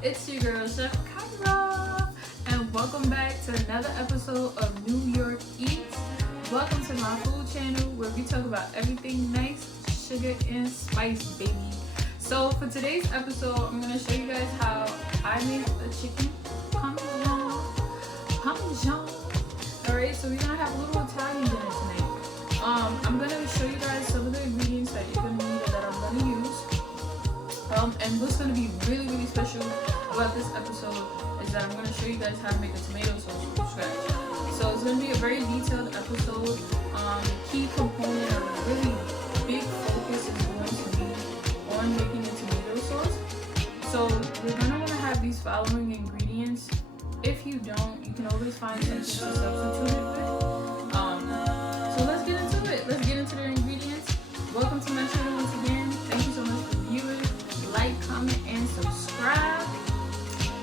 It's your girl, Chef Kyra, and welcome back to another episode of New York Eats. Welcome to my food channel where we talk about everything nice, sugar, and spice, baby. So for today's episode, I'm going to show you guys how I make a chicken parmesan. Alright, so we're going to have a little Italian dinner tonight. I'm going to show you guys some of the ingredients that you're going to need and that I'm going to use. And what's going to be really, really special about this episode is that I'm going to show you guys how to make a tomato sauce from scratch. So it's going to be a very detailed episode. The key component or a really big focus is going to be on making a tomato sauce. So you're going to want to have these following ingredients. If you don't, you can always find something to substitute it with. So let's get into it. Let's get into the ingredients. Welcome to my channel once again. Thank you so much for viewing. Like, comment, and subscribe.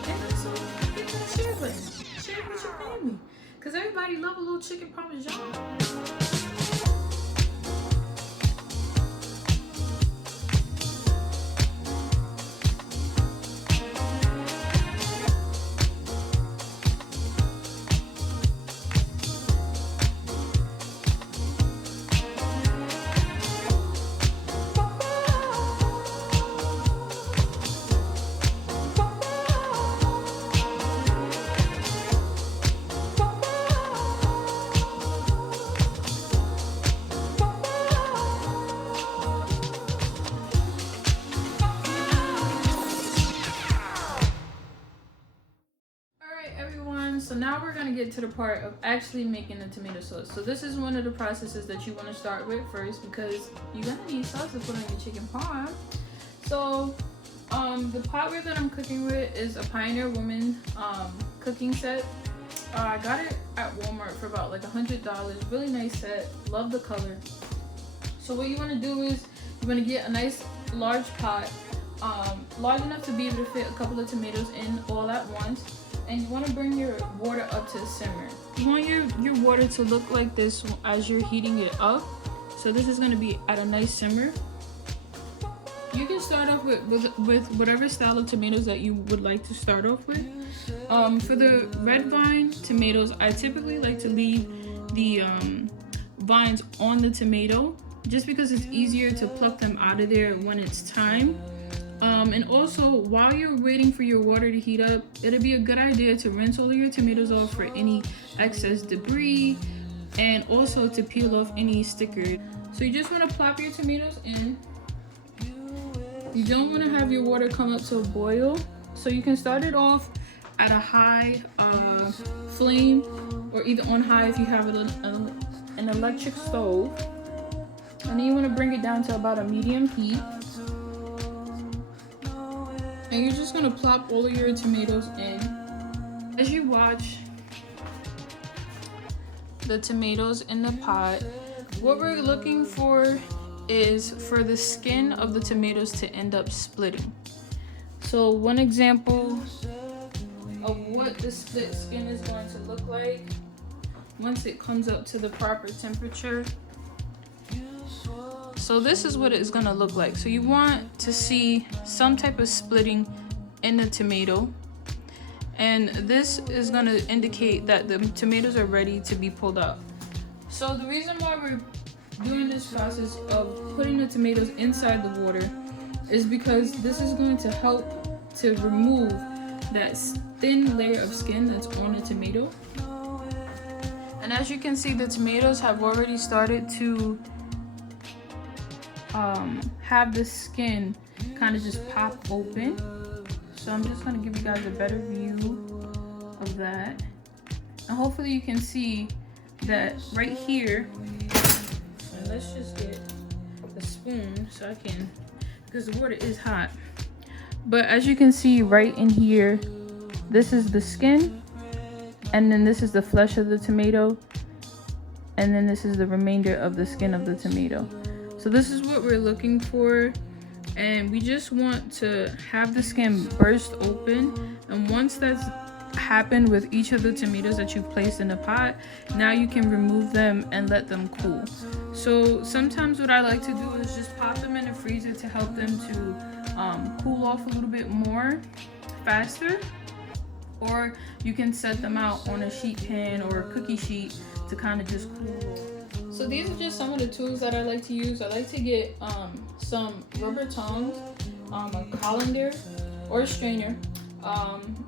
And also hit that share button. Share it with your family. Because everybody love a little chicken parmesan. So now we're going to get to the part of actually making the tomato sauce. So this is one of the processes that you want to start with first because you're going to need sauce to put on your chicken parm. So the potware that I'm cooking with is a Pioneer Woman cooking set. I got it at Walmart for about like $100. Really nice set. Love the color. So what you want to do is you want to get a nice large pot, large enough to be able to fit a couple of tomatoes in all at once. And you want to bring your water up to simmer. You want your water to look like this as you're heating it up. So this is going to be at a nice simmer. You can start off with whatever style of tomatoes that you would like to start off with. For the red vine tomatoes, I typically like to leave the vines on the tomato just because it's easier to pluck them out of there when it's time. And also, while you're waiting for your water to heat up, it'll be a good idea to rinse all of your tomatoes off for any excess debris and also to peel off any stickers. So you just want to plop your tomatoes in. You don't want to have your water come up to a boil. So you can start it off at a high flame or either on high if you have an electric stove. And then you want to bring it down to about a medium heat. And you're just gonna plop all of your tomatoes in. As you watch the tomatoes in the pot, what we're looking for is for the skin of the tomatoes to end up splitting. So one example of what the split skin is going to look like once it comes up to the proper temperature. So this is what it's going to look like. So you want to see some type of splitting in the tomato. And this is going to indicate that the tomatoes are ready to be pulled out. So the reason why we're doing this process of putting the tomatoes inside the water is because this is going to help to remove that thin layer of skin that's on the tomato. And as you can see, the tomatoes have already started to have the skin kind of just pop open. So I'm just going to give you guys a better view of that. And hopefully you can see that right here. And let's just get the spoon so I can, because the water is hot. But as you can see right in here, this is the skin. And then this is the flesh of the tomato. And then this is the remainder of the skin of the tomato. So this is what we're looking for, and we just want to have the skin burst open. And once that's happened with each of the tomatoes that you've placed in the pot, now you can remove them and let them cool. So sometimes what I like to do is just pop them in the freezer to help them to cool off a little bit more faster, or you can set them out on a sheet pan or a cookie sheet to kind of just cool. So these are just some of the tools that I like to use. I like to get some rubber tongs, a colander or a strainer,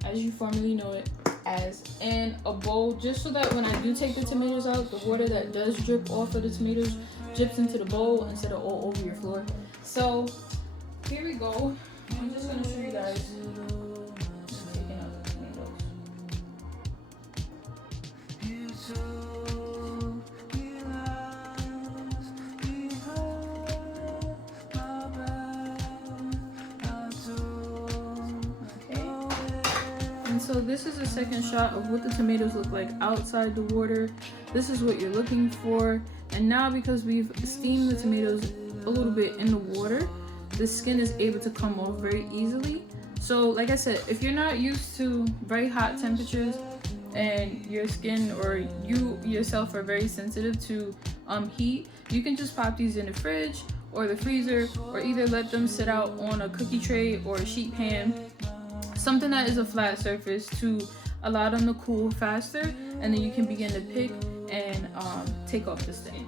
as you formerly know it as, and a bowl, just so that when I do take the tomatoes out, the water that does drip off of the tomatoes drips into the bowl instead of all over your floor. So here we go. I'm just gonna show you guys taking out the tomatoes. So this is a second shot of what the tomatoes look like outside the water. This is what you're looking for. And now, because we've steamed the tomatoes a little bit in the water, the skin is able to come off very easily. So like I said, if you're not used to very hot temperatures and your skin or you yourself are very sensitive to heat, you can just pop these in the fridge or the freezer, or either let them sit out on a cookie tray or a sheet pan, something that is a flat surface, to allow them to cool faster, and then you can begin to pick and take off the stain.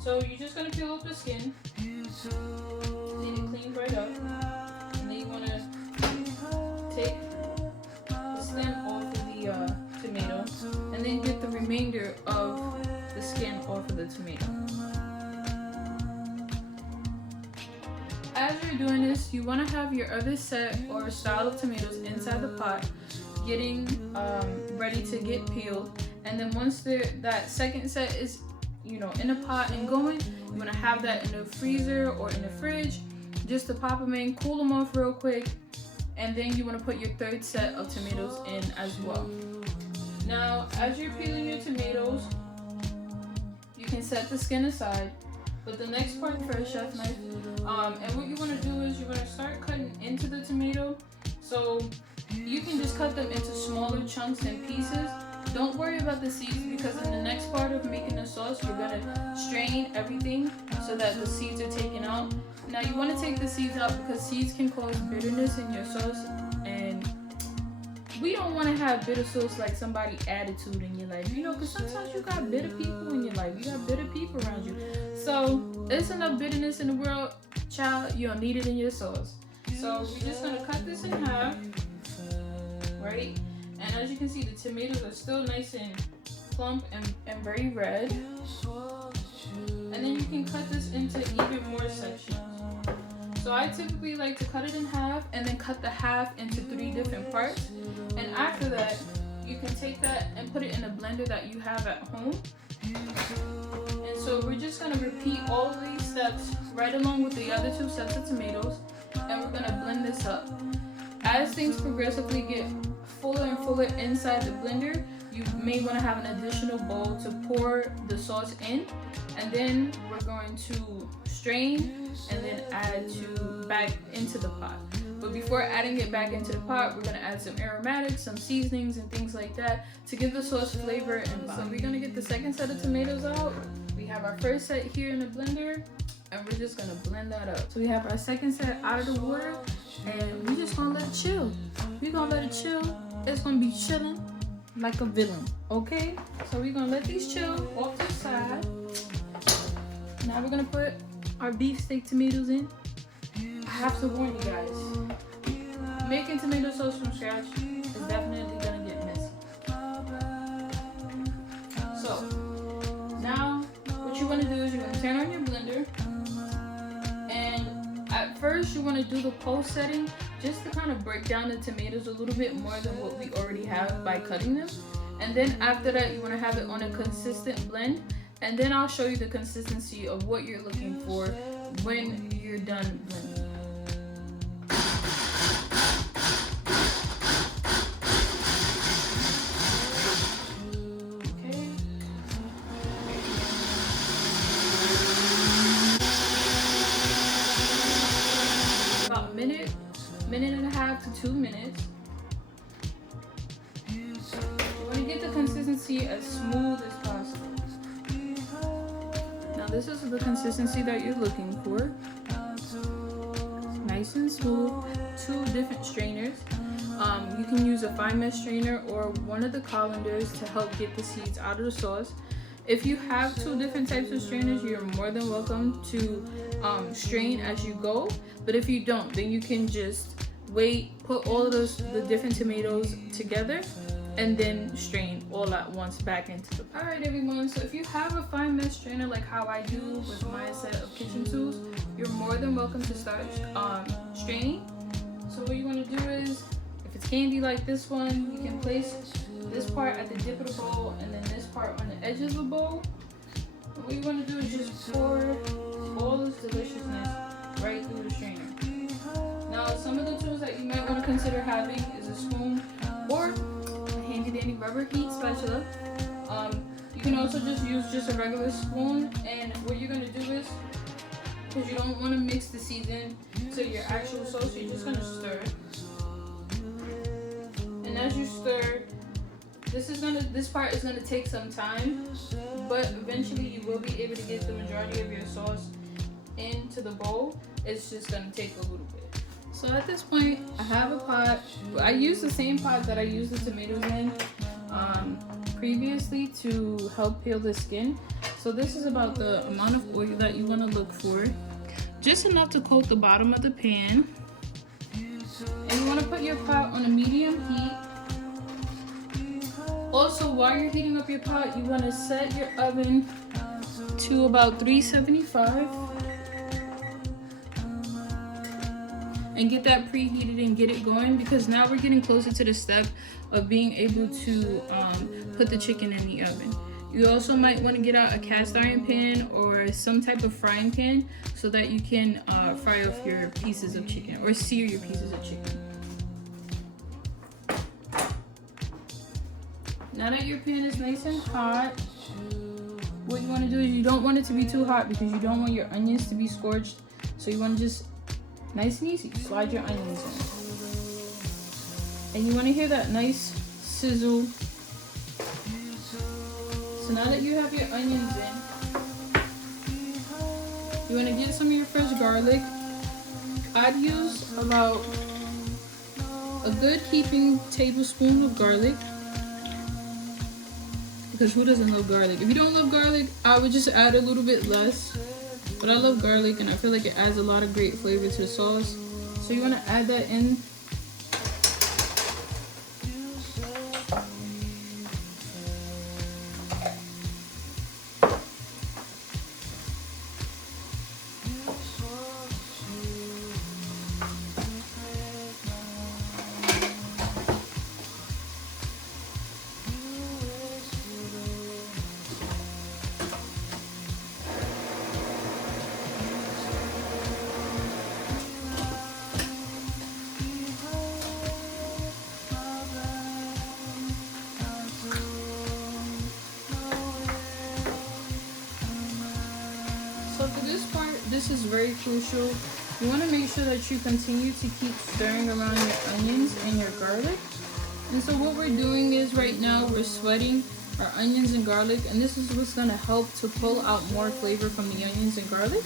So you're just gonna peel off the skin, leave it cleaned right up, and then you wanna take the stem off of the tomato, and then get the remainder of the skin off of the tomato. As you're doing this, you want to have your other set or style of tomatoes inside the pot, getting ready to get peeled. And then once that second set is, in the pot and going, you want to have that in the freezer or in the fridge, just to pop them in, cool them off real quick, and then you want to put your third set of tomatoes in as well. Now, as you're peeling your tomatoes, you can set the skin aside. But the next part first, chef knife, and what you want to do is you want to start cutting into the tomato. So you can just cut them into smaller chunks and pieces. Don't worry about the seeds, because in the next part of making the sauce, you're going to strain everything so that the seeds are taken out. Now you want to take the seeds out because seeds can cause bitterness in your sauce, and we don't want to have bitter sauce like somebody attitude in your life, because sometimes you got bitter people in your life. You got bitter people around you. So there's enough bitterness in the world, child. You don't need it in your sauce. So we're just gonna cut this in half, right? And as you can see, the tomatoes are still nice and plump and very red. And then you can cut this into even more sections. So I typically like to cut it in half and then cut the half into 3 different parts. And after that, you can take that and put it in a blender that you have at home. And so we're just going to repeat all of these steps right along with the other 2 sets of tomatoes, and we're going to blend this up. As things progressively get fuller and fuller inside the blender, you may want to have an additional bowl to pour the sauce in, and then we're going to strain and then add back into the pot. But before adding it back into the pot, we're going to add some aromatics, some seasonings, and things like that to give the sauce flavor and body. So we're going to get the second set of tomatoes out. We have our first set here in the blender, and we're just going to blend that up. So we have our second set out of the water, and we're just going to let it chill. We're going to let it chill. It's going to be chilling like a villain, okay? So we're going to let these chill off to the side. Now we're going to put our beefsteak tomatoes in. I have to warn you guys, making tomato sauce from scratch is definitely gonna get messy. So now what you want to do is you want to turn on your blender, and at first you want to do the pulse setting just to kind of break down the tomatoes a little bit more than what we already have by cutting them. And then after that, you want to have it on a consistent blend, and then I'll show you the consistency of what you're looking for when you're done blending. Minute and a half to 2 minutes. You want to get the consistency as smooth as possible. Now this is the consistency that you're looking for. Nice and smooth. 2 different strainers. You can use a fine mesh strainer or one of the colanders to help get the seeds out of the sauce. If you have two different types of strainers, you're more than welcome to strain as you go. But if you don't, then you can just wait, put all of the different tomatoes together, and then strain all at once back into the pot. Alright everyone, so if you have a fine mesh strainer like how I do with my set of kitchen tools, you're more than welcome to start straining. So what you want to do is, if it's candy like this one, you can place this part at the dip of the bowl and then this part on the edge of the bowl. And what you want to do is just pour all this deliciousness right through the strainer. Now some of the tools that you might want to consider having is a spoon or a handy dandy rubber heat spatula. You can also just use just a regular spoon, and what you're going to do is, because you don't want to mix the seasoning to your actual sauce, you're just going to stir. And as you stir, this part is gonna take some time, but eventually you will be able to get the majority of your sauce into the bowl. It's just gonna take a little bit. So at this point, I have a pot. I use the same pot that I used the tomatoes in previously to help peel the skin. So this is about the amount of oil that you want to look for, just enough to coat the bottom of the pan. And you want to put your pot on a medium heat. Also, while you're heating up your pot, you want to set your oven to about 375 and get that preheated and get it going, because now we're getting closer to the step of being able to put the chicken in the oven. You also might want to get out a cast iron pan or some type of frying pan so that you can fry off your pieces of chicken or sear your pieces of chicken. Now that your pan is nice and hot, what you want to do is, you don't want it to be too hot because you don't want your onions to be scorched. So you want to just, nice and easy, slide your onions in. And you want to hear that nice sizzle. So now that you have your onions in, you want to get some of your fresh garlic. I'd use about a good heaping tablespoon of garlic, because who doesn't love garlic? If you don't love garlic, I would just add a little bit less. But I love garlic and I feel like it adds a lot of great flavor to the sauce. So you want to add that in. So for this part, this is very crucial. You want to make sure that you continue to keep stirring around your onions and your garlic. And so what we're doing is, right now we're sweating our onions and garlic, and this is what's going to help to pull out more flavor from the onions and garlic.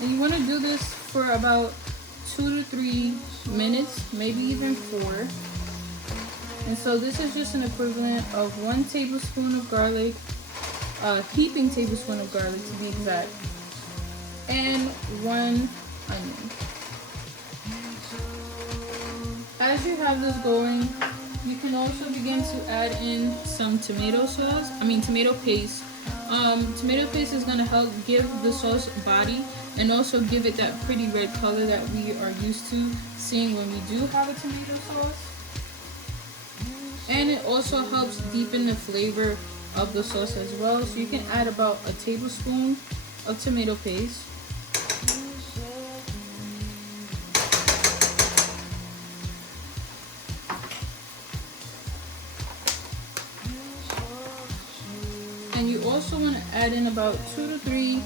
And you want to do this for about 2 to 3 minutes, maybe even 4. And so this is just an equivalent of 1 tablespoon of garlic, a heaping tablespoon of garlic to be exact, and 1 onion. As you have this going, you can also begin to add in some tomato paste. Tomato paste is going to help give the sauce body and also give it that pretty red color that we are used to seeing when we do have a tomato sauce. And it also helps deepen the flavor of the sauce as well. So you can add about a tablespoon of tomato paste. And you also want to add in about 2 to 3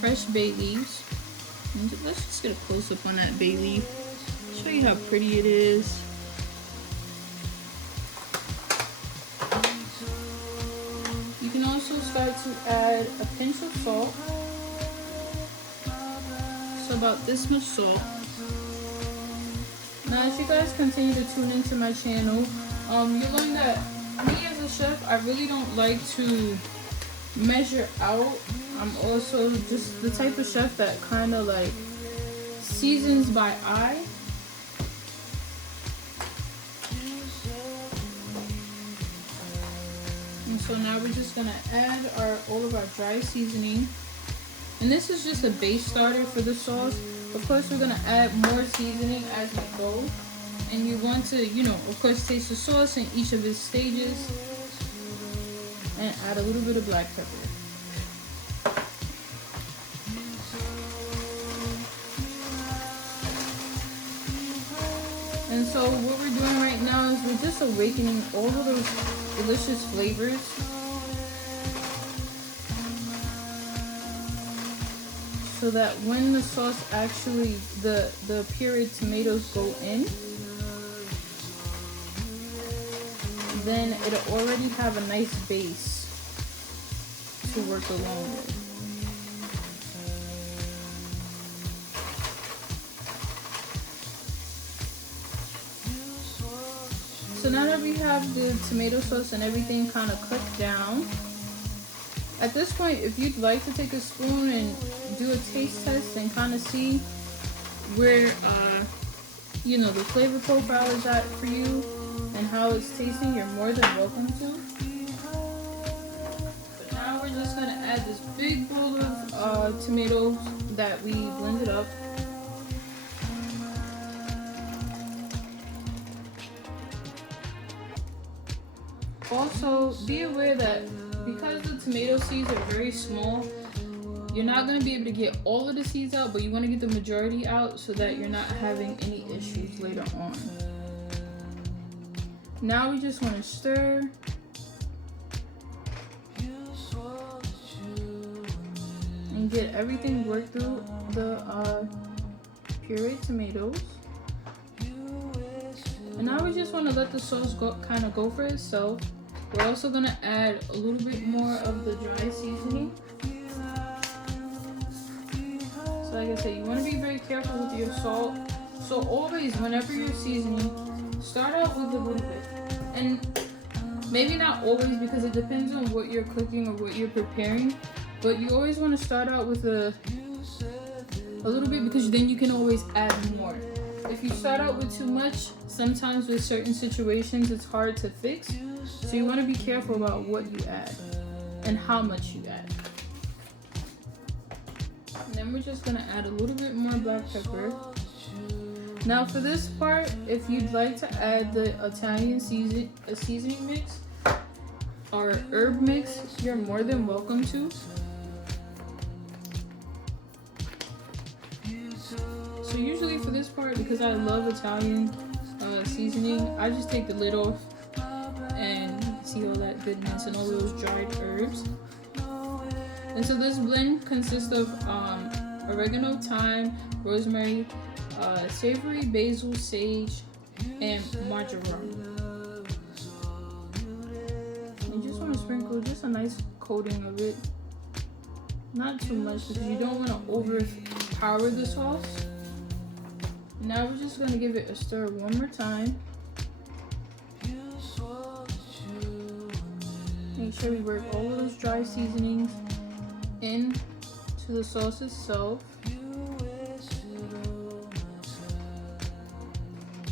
fresh bay leaves. And let's just get a close up on that bay leaf. Show you how pretty it is. You can also start to add a pinch of salt. So about this much salt. Now, as you guys continue to tune into my channel, you'll learn that me as a chef, I really don't like to measure out. I'm also just the type of chef that kind of like seasons by eye. And so now we're just gonna add all of our dry seasoning. And this is just a base starter for the sauce. Of course, we're gonna add more seasoning as we go. And you want to, you know, of course, taste the sauce in each of its stages. And add a little bit of black pepper. And so what we're doing right now is we're just awakening all of those delicious flavors. So that when the sauce actually, the pureed tomatoes go in, then it'll already have a nice base to work along with. So now that we have the tomato sauce and everything kind of cooked down, at this point, if you'd like to take a spoon and do a taste test and kind of see where, you know, the flavor profile is at for you and how it's tasting, you're more than welcome to. But now we're just gonna add this big bowl of tomatoes that we blended up. Also, be aware that because the tomato seeds are very small, you're not going to be able to get all of the seeds out, but you want to get the majority out so that you're not having any issues later on. Now we just want to stir. And get everything worked through the pureed tomatoes. And now we just want to let the sauce kind of go for itself. We're also going to add a little bit more of the dry seasoning. So like I said, you want to be very careful with your salt. So always, whenever you're seasoning, start out with a little bit. And maybe not always, because it depends on what you're cooking or what you're preparing. But you always want to start out with a little bit, because then you can always add more. If you start out with too much, sometimes with certain situations, it's hard to fix. So you want to be careful about what you add and how much you add. And then we're just going to add a little bit more black pepper. Now for this part, if you'd like to add the Italian seasoning mix or herb mix, you're more than welcome to. So usually for this part, because I love Italian seasoning, I just take the lid off and see all that goodness and all those dried herbs. And so this blend consists of oregano, thyme, rosemary, savory, basil, sage, and marjoram. You just want to sprinkle just a nice coating of it. Not too much, because you don't want to overpower the sauce. Now we're just going to give it a stir one more time. Make sure we work all of those dry seasonings into the sauce itself.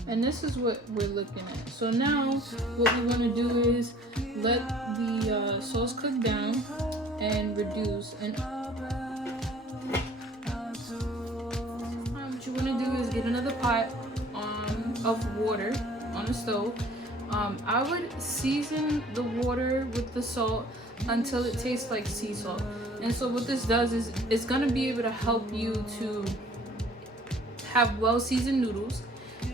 And this is what we're looking at. So now what we want to do is let the sauce cook down and reduce. And what you want to do is get another pot of water on the stove. I would season the water with the salt until it tastes like sea salt. And so what this does is it's going to be able to help you to have well seasoned noodles.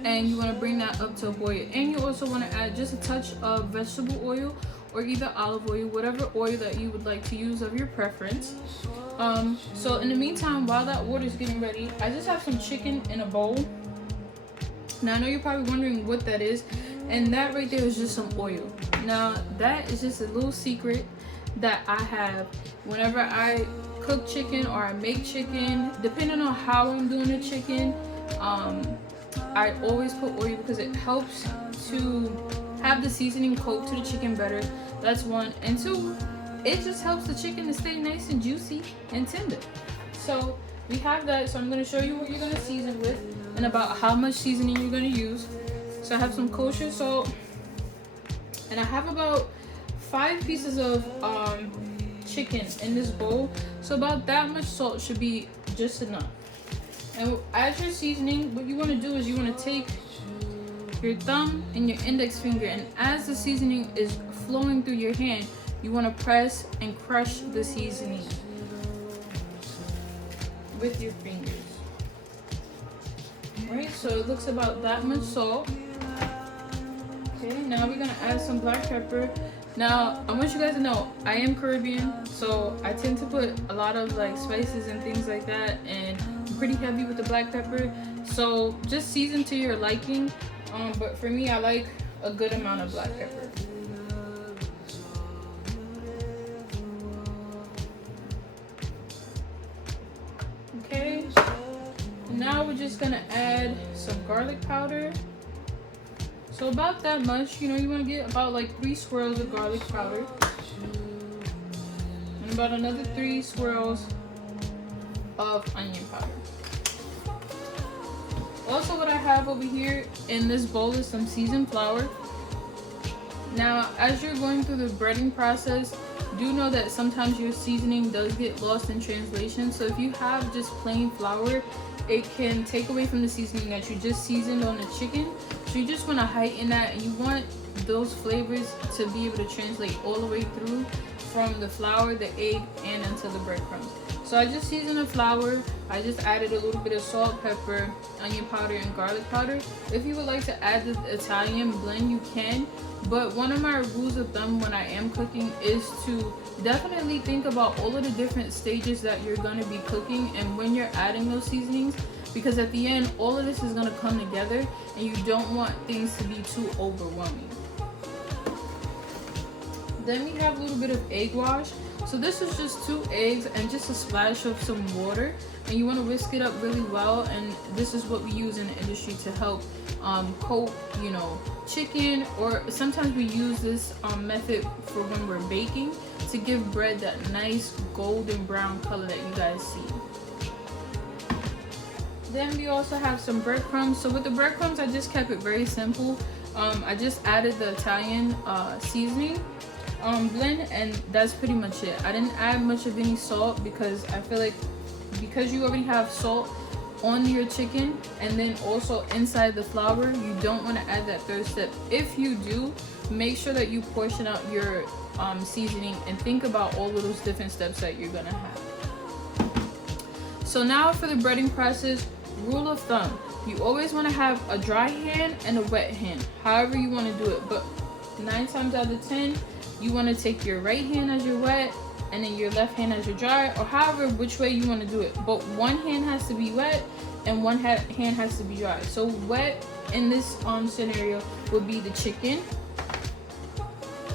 And you want to bring that up to a boil. And you also want to add just a touch of vegetable oil or either olive oil, whatever oil that you would like to use of your preference. So in the meantime, while that water is getting ready, I just have some chicken in a bowl. Now I know you're probably wondering what that is, and that right there is just some oil. Now that is just a little secret that I have whenever I cook chicken or I make chicken, depending on how I'm doing the chicken. I always put oil because it helps to have the seasoning coat to the chicken better. That's one. And two, it just helps the chicken to stay nice and juicy and tender. So we have that. So I'm going to show you what you're going to season with and about how much seasoning you're going to use. So I have some kosher salt, and I have about 5 pieces of chicken in this bowl. So about that much salt should be just enough. And as you're seasoning, what you want to do is you want to take your thumb and your index finger, and as the seasoning is flowing through your hand, you want to press and crush the seasoning with your fingers. Alright, so it looks about that much salt. Okay, now we're gonna add some black pepper. Now, I want you guys to know, I am Caribbean, so I tend to put a lot of like spices and things like that, and I'm pretty heavy with the black pepper. So just season to your liking, but for me, I like a good amount of black pepper. Okay, now we're just gonna add some garlic powder. So about that much, you know, you want to get about like 3 swirls of garlic powder. And about another 3 swirls of onion powder. Also, what I have over here in this bowl is some seasoned flour. Now, as you're going through the breading process, do know that sometimes your seasoning does get lost in translation. So if you have just plain flour, it can take away from the seasoning that you just seasoned on the chicken. So you just want to heighten that, and you want those flavors to be able to translate all the way through from the flour, the egg, and into the breadcrumbs. So I just seasoned the flour. I just added a little bit of salt, pepper, onion powder, and garlic powder. If you would like to add the Italian blend, you can. But one of my rules of thumb when I am cooking is to definitely think about all of the different stages that you're going to be cooking and when you're adding those seasonings, because at the end all of this is going to come together and you don't want things to be too overwhelming. Then we have a little bit of egg wash. So this is just 2 eggs and just a splash of some water, and you want to whisk it up really well. And this is what we use in the industry to help coat, you know, chicken, or sometimes we use this method for when we're baking to give bread that nice golden brown color that you guys see. Then we also have some breadcrumbs. So with the breadcrumbs, I just kept it very simple. I just added the Italian seasoning blend, and that's pretty much it. I didn't add much of any salt because I feel like because you already have salt on your chicken and then also inside the flour, you don't want to add that third step. If you do, make sure that you portion out your seasoning and think about all of those different steps that you're gonna have. So now for the breading process, rule of thumb, you always want to have a dry hand and a wet hand, however you want to do it. But 9 times out of 10, you want to take your right hand as your wet and then your left hand as your dry, or however which way you want to do it. But one hand has to be wet and one hand has to be dry. So wet in this scenario would be the chicken,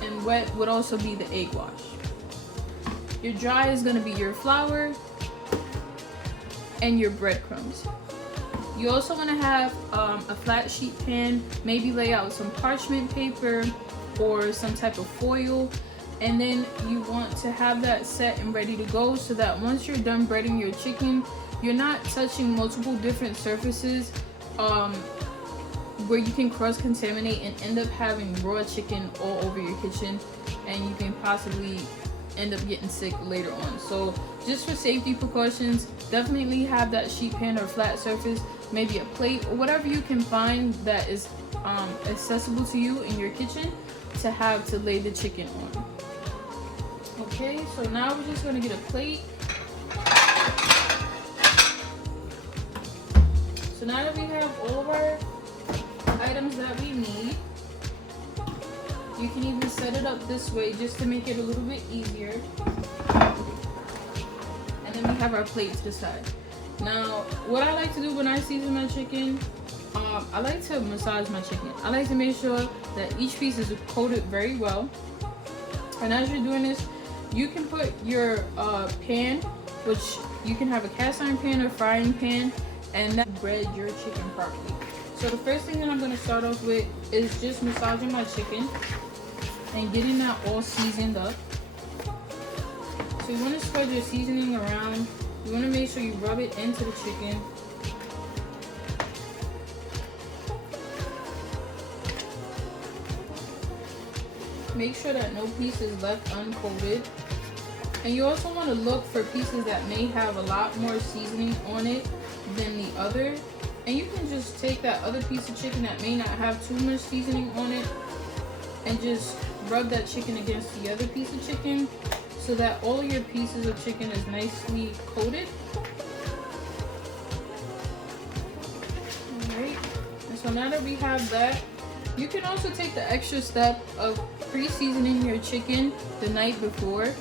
and wet would also be the egg wash. Your dry is going to be your flour and your breadcrumbs. You also want to have a flat sheet pan, maybe lay out some parchment paper or some type of foil, and then you want to have that set and ready to go so that once you're done breading your chicken, you're not touching multiple different surfaces where you can cross-contaminate and end up having raw chicken all over your kitchen, and you can possibly end up getting sick later on. So just for safety precautions, definitely have that sheet pan or flat surface, maybe a plate or whatever you can find that is accessible to you in your kitchen to have to lay the chicken on. Okay, so now we're just going to get a plate. So now that we have all of our items that we need, you can even set it up this way just to make it a little bit easier. And then we have our plate to the side. Now, what I like to do when I season my chicken, I like to massage my chicken. I like to make sure that each piece is coated very well. And as you're doing this, you can put your pan, which you can have a cast iron pan or frying pan, and that bread your chicken properly. So the first thing that I'm going to start off with is just massaging my chicken and getting that all seasoned up. So you want to spread your seasoning around. You want to make sure you rub it into the chicken. Make sure that no piece is left uncoated. And you also want to look for pieces that may have a lot more seasoning on it than the other. And you can just take that other piece of chicken that may not have too much seasoning on it and just rub that chicken against the other piece of chicken so that all of your pieces of chicken is nicely coated. Alright, and so now that we have that, you can also take the extra step of pre-seasoning your chicken the night before,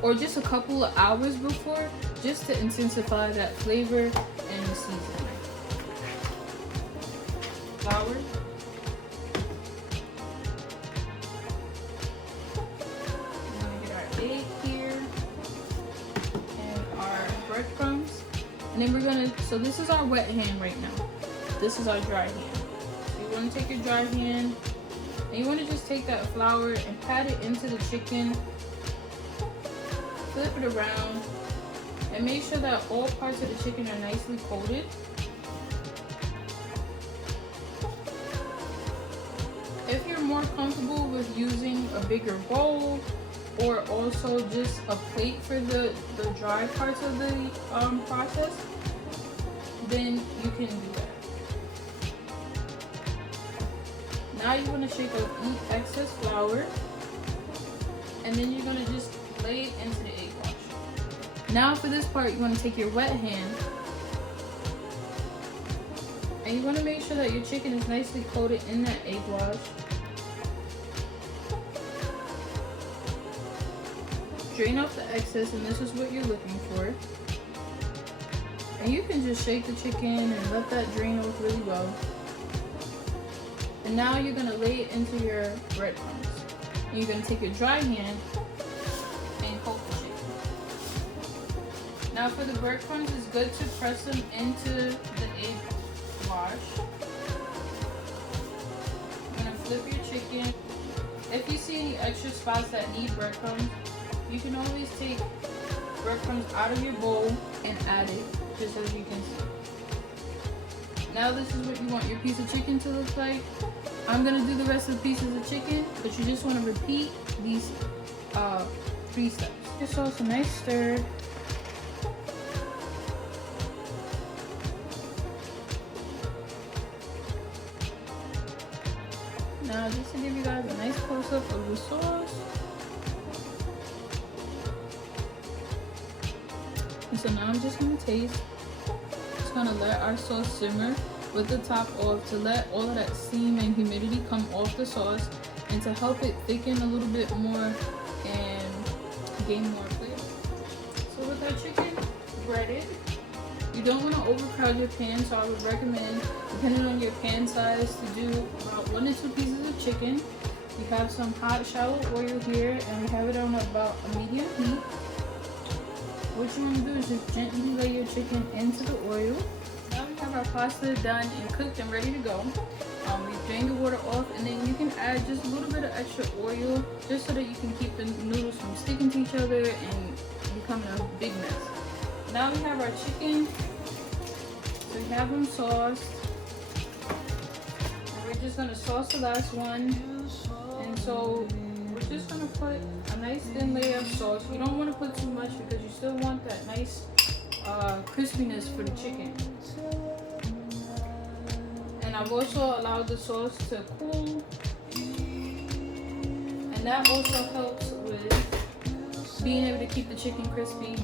or just a couple of hours before, just to intensify that flavor and the seasoning. Flour. We're gonna get our egg here and our breadcrumbs, and then we're gonna. So this is our wet hand right now. This is our dry hand. You want to take your dry hand and you want to just take that flour and pat it into the chicken, flip it around, and make sure that all parts of the chicken are nicely coated. If you're more comfortable with using a bigger bowl or also just a plate for the dry parts of the process, then you can do that. Now you want to shake off any excess flour, and then you're going to just lay it into the egg wash. Now for this part, you want to take your wet hand, and you want to make sure that your chicken is nicely coated in that egg wash. Drain off the excess, and this is what you're looking for. And you can just shake the chicken and let that drain off really well. And now you're going to lay it into your breadcrumbs. And you're going to take your dry hand and coat the chicken. Now for the breadcrumbs, it's good to press them into the egg wash. You're going to flip your chicken. If you see any extra spots that need breadcrumbs, you can always take breadcrumbs out of your bowl and add it, just as you can see. Now this is what you want your piece of chicken to look like. I'm going to do the rest of the pieces of chicken, but you just want to repeat these 3 steps. Just also nice stir. Now just to give you guys a nice close-up of the sauce. And so now I'm just going to taste. Just going to let our sauce simmer with the top off to let all of that steam and humidity come off the sauce and to help it thicken a little bit more and gain more flavor. So with our chicken breaded, you don't want to overcrowd your pan, so I would recommend, depending on your pan size, to do about 1 to 2 pieces of chicken. We have some hot shallow oil here and we have it on about a medium heat. What you want to do is just gently lay your chicken into the oil. Now we have our pasta done and cooked and ready to go. We drain the water off, and then you can add just a little bit of extra oil just so that you can keep the noodles from sticking to each other and becoming a big mess. Now we have our chicken. So we have them sauced. And we're just going to sauce the last one. And so we're just going to put a nice thin layer of sauce. You don't want to put too much because you still want that nice crispiness for the chicken. And I've also allowed the sauce to cool, and that also helps with being able to keep the chicken crispy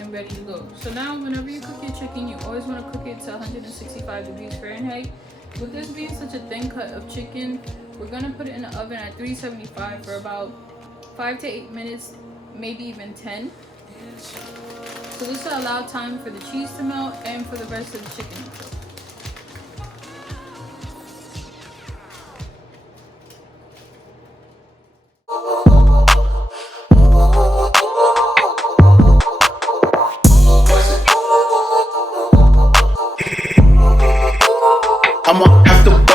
and ready to go. So now whenever you cook your chicken, you always want to cook it to 165 degrees Fahrenheit. With this being such a thin cut of chicken, we're going to put it in the oven at 375 for about 5 to 8 minutes, maybe even 10. So this will allow time for the cheese to melt and for the rest of the chicken to cook. I'ma have to